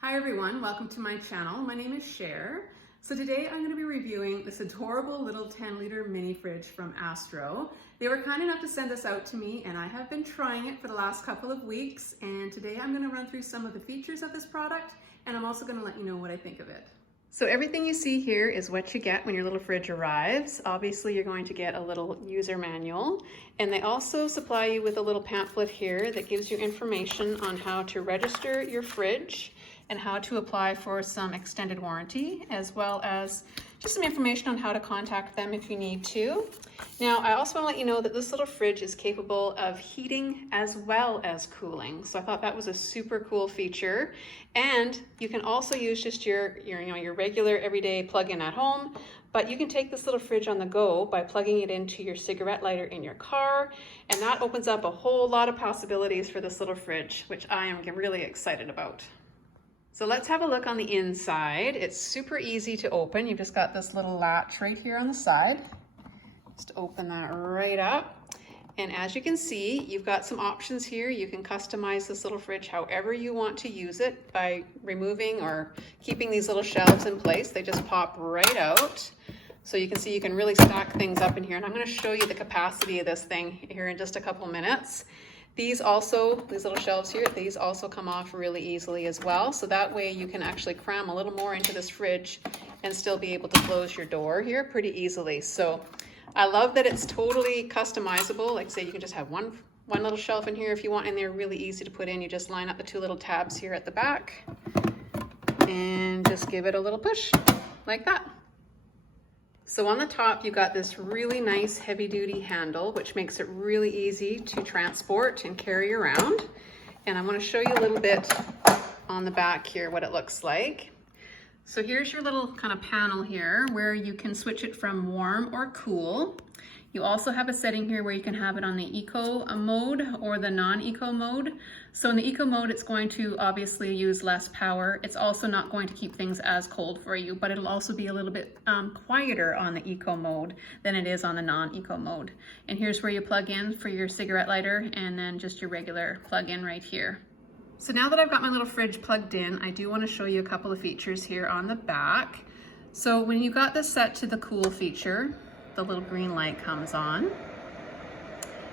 Hi everyone, welcome to my channel. My name is Cher. So today I'm going to be reviewing this adorable little 10-liter mini fridge from Astro. They were kind enough to send this out to me and I have been trying it for the last couple of weeks, and today I'm going to run through some of the features of this product and I'm also going to let you know what I think of it. So everything you see here is what you get when your little fridge arrives. Obviously you're going to get a little user manual, and they also supply you with a little pamphlet here that gives you information on how to register your fridge and how to apply for some extended warranty, as well as just some information on how to contact them if you need to. Now, I also want to let you know that this little fridge is capable of heating as well as cooling. So I thought that was a super cool feature. And you can also use just your regular everyday plug-in at home, but you can take this little fridge on the go by plugging it into your cigarette lighter in your car. And that opens up a whole lot of possibilities for this little fridge, which I am really excited about. So let's have a look on the inside. It's super easy to open. You've just got this little latch right here on the side. Just open that right up. And as you can see, you've got some options here. You can customize this little fridge however you want to use it by removing or keeping these little shelves in place. They just pop right out. So you can see you can really stack things up in here. And I'm going to show you the capacity of this thing here in just a couple minutes. These little shelves here, these also come off really easily as well. So that way you can actually cram a little more into this fridge and still be able to close your door here pretty easily. So I love that it's totally customizable. Like say you can just have one little shelf in here if you want, and they're really easy to put in. You just line up the two little tabs here at the back and just give it a little push like that. So on the top, you've got this really nice heavy-duty handle, which makes it really easy to transport and carry around. And I'm going to show you a little bit on the back here what it looks like. So here's your little kind of panel here where you can switch it from warm or cool. You also have a setting here where you can have it on the eco mode or the non-eco mode. So in the eco mode, it's going to obviously use less power. It's also not going to keep things as cold for you, but it'll also be a little bit quieter on the eco mode than it is on the non-eco mode. And here's where you plug in for your cigarette lighter, and then just your regular plug-in right here. So now that I've got my little fridge plugged in, I do want to show you a couple of features here on the back. So when you got this set to the cool feature, the little green light comes on.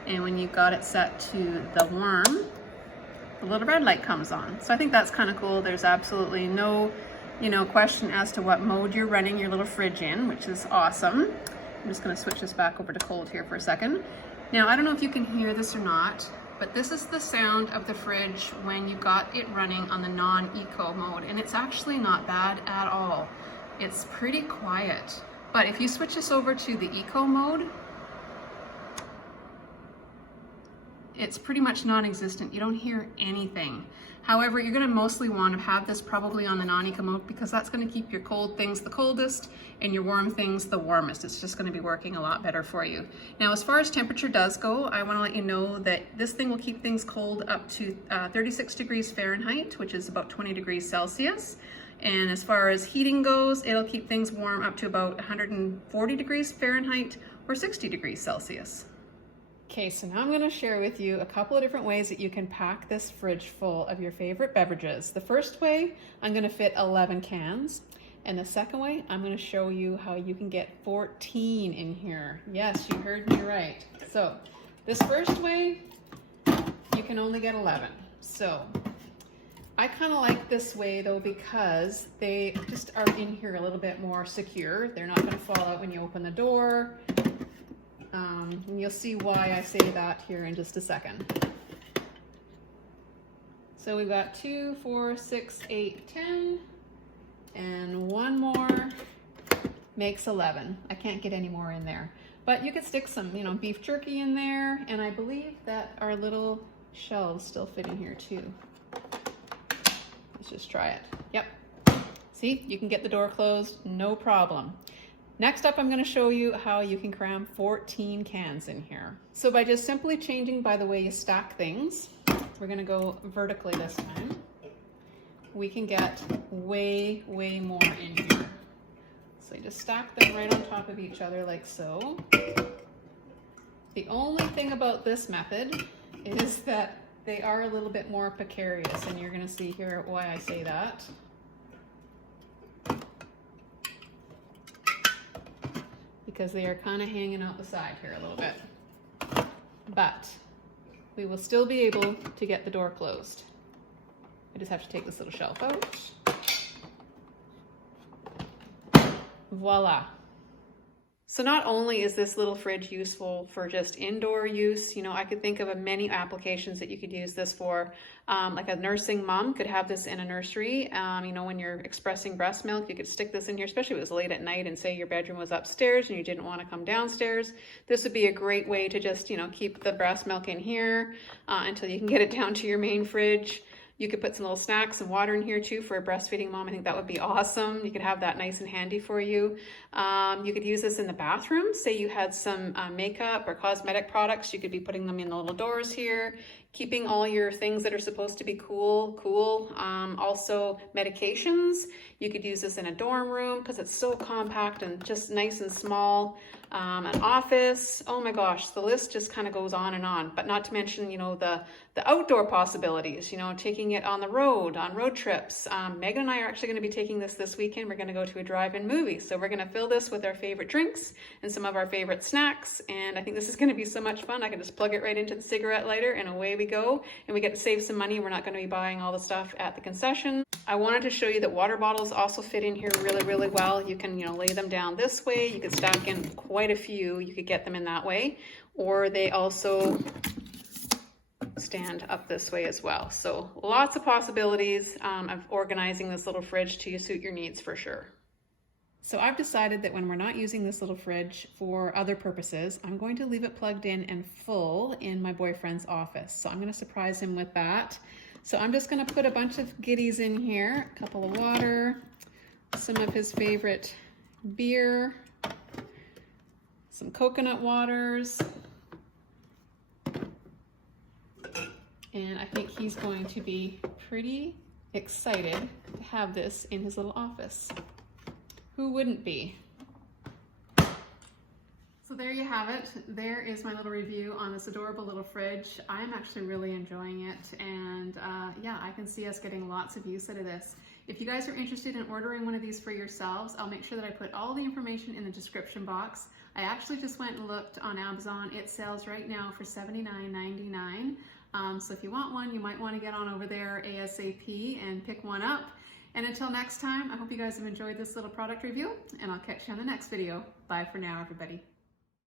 And when you got it set to the warm, the little red light comes on. So I think that's kind of cool. There's absolutely no, question as to what mode you're running your little fridge in, which is awesome. I'm just going to switch this back over to cold here for a second. Now, I don't know if you can hear this or not, but this is the sound of the fridge when you got it running on the non-eco mode, and it's actually not bad at all. It's pretty quiet. But if you switch this over to the eco mode, it's pretty much non-existent. You don't hear anything. However, you're going to mostly want to have this probably on the non-eco mode because that's going to keep your cold things the coldest and your warm things the warmest. It's just going to be working a lot better for you. Now, as far as temperature does go, I want to let you know that this thing will keep things cold up to 36 degrees Fahrenheit, which is about 20 degrees Celsius. And as far as heating goes, it'll keep things warm up to about 140 degrees Fahrenheit or 60 degrees Celsius. Okay, so now I'm going to share with you a couple of different ways that you can pack this fridge full of your favorite beverages. The first way, I'm going to fit 11 cans. And the second way, I'm going to show you how you can get 14 in here. Yes, you heard me right. So this first way, you can only get 11. So I kind of like this way though because they just are in here a little bit more secure. They're not going to fall out when you open the door. And you'll see why I say that here in just a second. So we've got 2, 4, 6, 8, 10, and one more makes 11. I can't get any more in there. But you could stick some, beef jerky in there, and I believe that our little shelves still fit in here too. Let's just try it. Yep. See, you can get the door closed, no problem. Next up, I'm going to show you how you can cram 14 cans in here. So by just simply changing by the way you stack things, we're going to go vertically this time, we can get way, way more in here. So you just stack them right on top of each other like so. The only thing about this method is that they are a little bit more precarious, and you're gonna see here why I say that. Because they are kind of hanging out the side here a little bit. But we will still be able to get the door closed. I just have to take this little shelf out. Voila. So not only is this little fridge useful for just indoor use, you know, I could think of many applications that you could use this for. Like a nursing mom could have this in a nursery. You know, when you're expressing breast milk, you could stick this in here, especially if it was late at night and say your bedroom was upstairs and you didn't want to come downstairs. This would be a great way to just, you know, keep the breast milk in here until you can get it down to your main fridge. You could put some little snacks and water in here too for a breastfeeding mom. I think that would be awesome. You could have that nice and handy for you. You could use this in the bathroom. Say you had some makeup or cosmetic products, you could be putting them in the little doors here, keeping all your things that are supposed to be cool. Also medications, you could use this in a dorm room because it's so compact and just nice and small. An office, oh my gosh, the list just kind of goes on and on. But not to mention, you know, the outdoor possibilities, you know, taking it on the road, on road trips. Megan and I are actually going to be taking this weekend. We're going to go to a drive-in movie. So we're going to fill this with our favorite drinks and some of our favorite snacks. And I think this is going to be so much fun. I can just plug it right into the cigarette lighter and away we go. And we get to save some money. We're not going to be buying all the stuff at the concession. I wanted to show you that water bottles also fit in here really, really well. You can, you know, lay them down this way. You could stack in quite a few. You could get them in that way. Or they also stand up this way as well. So lots of possibilities of organizing this little fridge to suit your needs for sure. So I've decided that when we're not using this little fridge for other purposes, I'm going to leave it plugged in and full in my boyfriend's office. So I'm going to surprise him with that. So I'm just going to put a bunch of goodies in here, a couple of water, some of his favorite beer, some coconut waters, and I think he's going to be pretty excited to have this in his little office. Who wouldn't be? So there you have it. There is my little review on this adorable little fridge. I'm actually really enjoying it, and yeah, I can see us getting lots of use out of this. If you guys are interested in ordering one of these for yourselves, I'll make sure that I put all the information in the description box. I actually just went and looked on Amazon. It sells right now for $79.99. So if you want one, you might want to get on over there ASAP and pick one up. And until next time, I hope you guys have enjoyed this little product review, and I'll catch you on the next video. Bye for now, everybody.